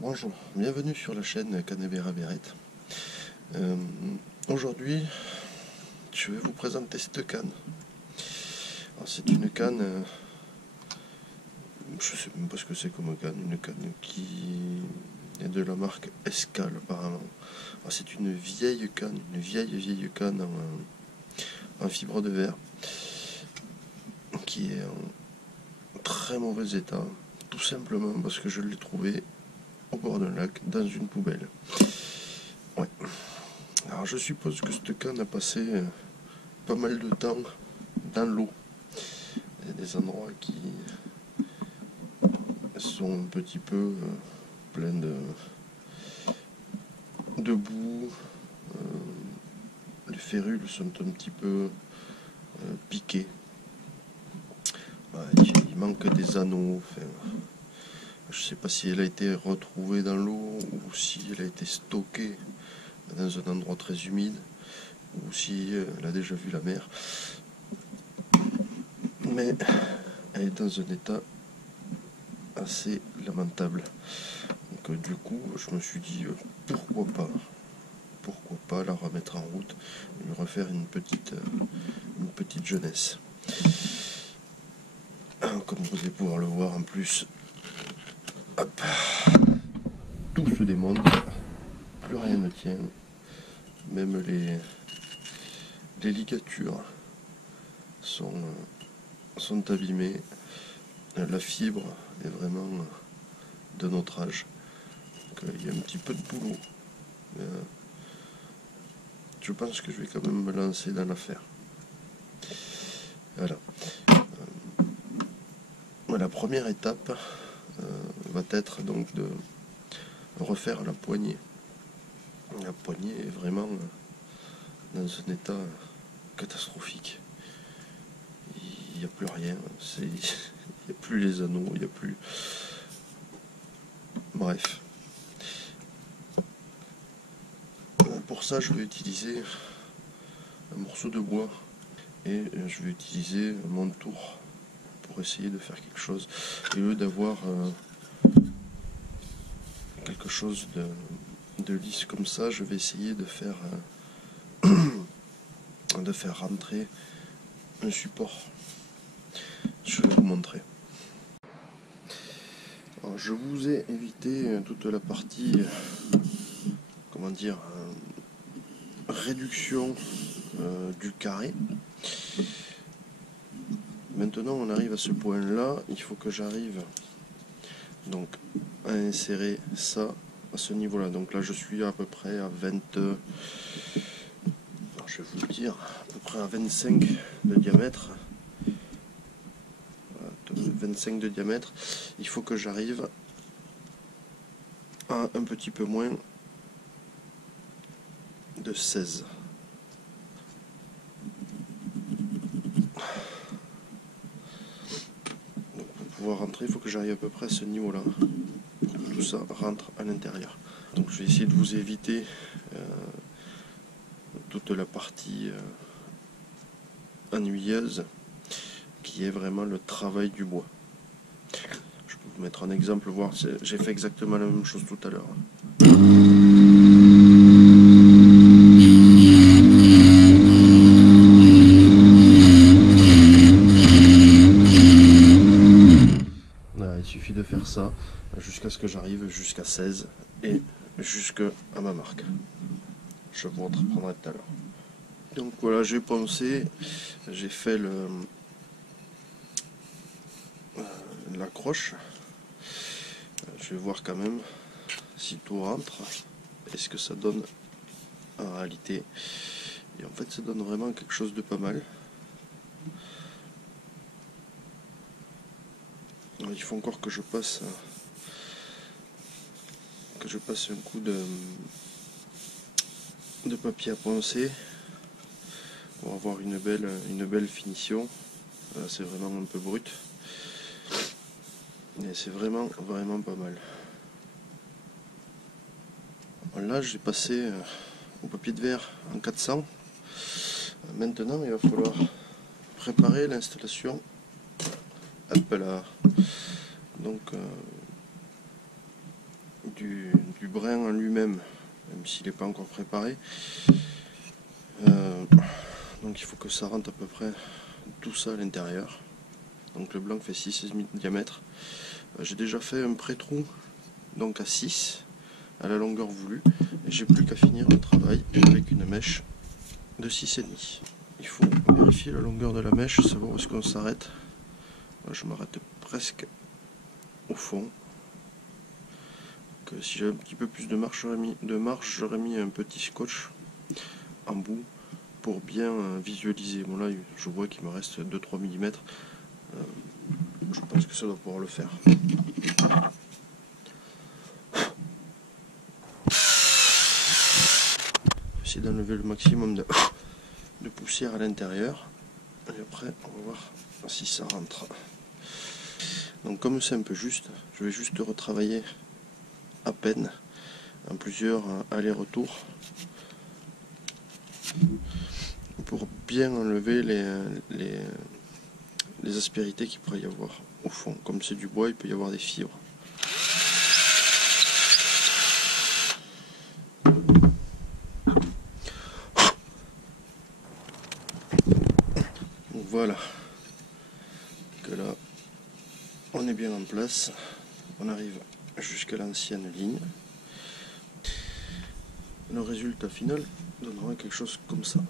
Bonjour, bienvenue sur la chaîne Canevera Beret. Aujourd'hui, je vais vous présenter cette canne. C'est une canne, je sais même pas ce que c'est comme canne, une canne qui est de la marque Escale apparemment. C'est une vieille canne, une vieille canne en fibre de verre qui est en très mauvais état, tout simplement parce que je l'ai trouvée au bord d'un lac, dans une poubelle. Ouais. Alors je suppose que cette canne a passé pas mal de temps dans l'eau. Il y a des endroits qui sont un petit peu pleins de boue. Les férules sont un petit peu piquées. Il manque des anneaux. Enfin, je ne sais pas si elle a été retrouvée dans l'eau ou si elle a été stockée dans un endroit très humide ou si elle a déjà vu la mer. Mais elle est dans un état assez lamentable. Donc du coup, je me suis dit pourquoi pas la remettre en route et lui refaire une petite jeunesse. Comme vous allez pouvoir le voir en plus, hop, tout se démonte, plus rien ne tient, même les ligatures sont abîmées, la fibre est vraiment de notre âge. Donc, il y a un petit peu de boulot. Mais, je pense que je vais quand même me lancer dans l'affaire. Voilà. La première étape va être donc de refaire la poignée. La poignée est vraiment dans un état catastrophique. Il n'y a plus rien. Il n'y a plus les anneaux, il n'y a plus... Bref. Pour ça, je vais utiliser un morceau de bois et je vais utiliser mon tour pour essayer de faire quelque chose. Et au lieu d'avoir quelque chose de lisse comme ça, je vais essayer de faire rentrer un support. Je vais vous montrer. Alors, je vous ai évité toute la partie, comment dire, réduction du carré. Maintenant on arrive à ce point là, il faut que j'arrive donc à insérer ça à ce niveau là. Donc là je suis à peu près à 20, alors je vais vous le dire, à peu près à 25 de diamètre. 25 de diamètre, il faut que j'arrive à un petit peu moins de 16. Donc pour pouvoir rentrer, il faut que j'arrive à peu près à ce niveau là, pour que tout ça rentre à l'intérieur. Donc je vais essayer de vous éviter toute la partie ennuyeuse qui est vraiment le travail du bois. Je peux vous mettre un exemple, voir, j'ai fait exactement la même chose tout à l'heure. Voilà, il suffit de faire ça jusqu'à ce que j'arrive jusqu'à 16 et jusqu'à ma marque. Je vous reprendrai tout à l'heure. Donc voilà, j'ai poncé, j'ai fait l'accroche. Je vais voir quand même si tout rentre et ce que ça donne en réalité. Et en fait ça donne vraiment quelque chose de pas mal. Alors, il faut encore que je passe un coup de papier à poncer pour avoir une belle finition. C'est vraiment un peu brut. Et c'est vraiment pas mal. Là j'ai passé au papier de verre en 400. Maintenant il va falloir préparer l'installation. Hop là. Donc du brin en lui-même, même s'il n'est pas encore préparé. Donc il faut que ça rentre à peu près tout ça à l'intérieur. Donc le blanc fait 6,5 de diamètre. J'ai déjà fait un pré-trou donc à 6 à la longueur voulue, et j'ai plus qu'à finir le travail avec une mèche de 6,5. Il faut vérifier la longueur de la mèche, savoir où est-ce qu'on s'arrête. Je m'arrête presque au fond. Que si j'avais un petit peu plus de marge, j'aurais mis un petit scotch en bout pour bien visualiser. Bon là je vois qu'il me reste 2-3 mm. Je pense que ça doit pouvoir le faire. Essayer d'enlever le maximum de poussière à l'intérieur. Et après on va voir si ça rentre. Donc comme c'est un peu juste, je vais juste retravailler à peine en plusieurs allers-retours pour bien enlever les aspérités qu'il pourrait y avoir au fond. Comme c'est du bois, il peut y avoir des fibres. Donc voilà, que là on est bien en place, on arrive jusqu'à l'ancienne ligne. Le résultat final donnera quelque chose comme ça.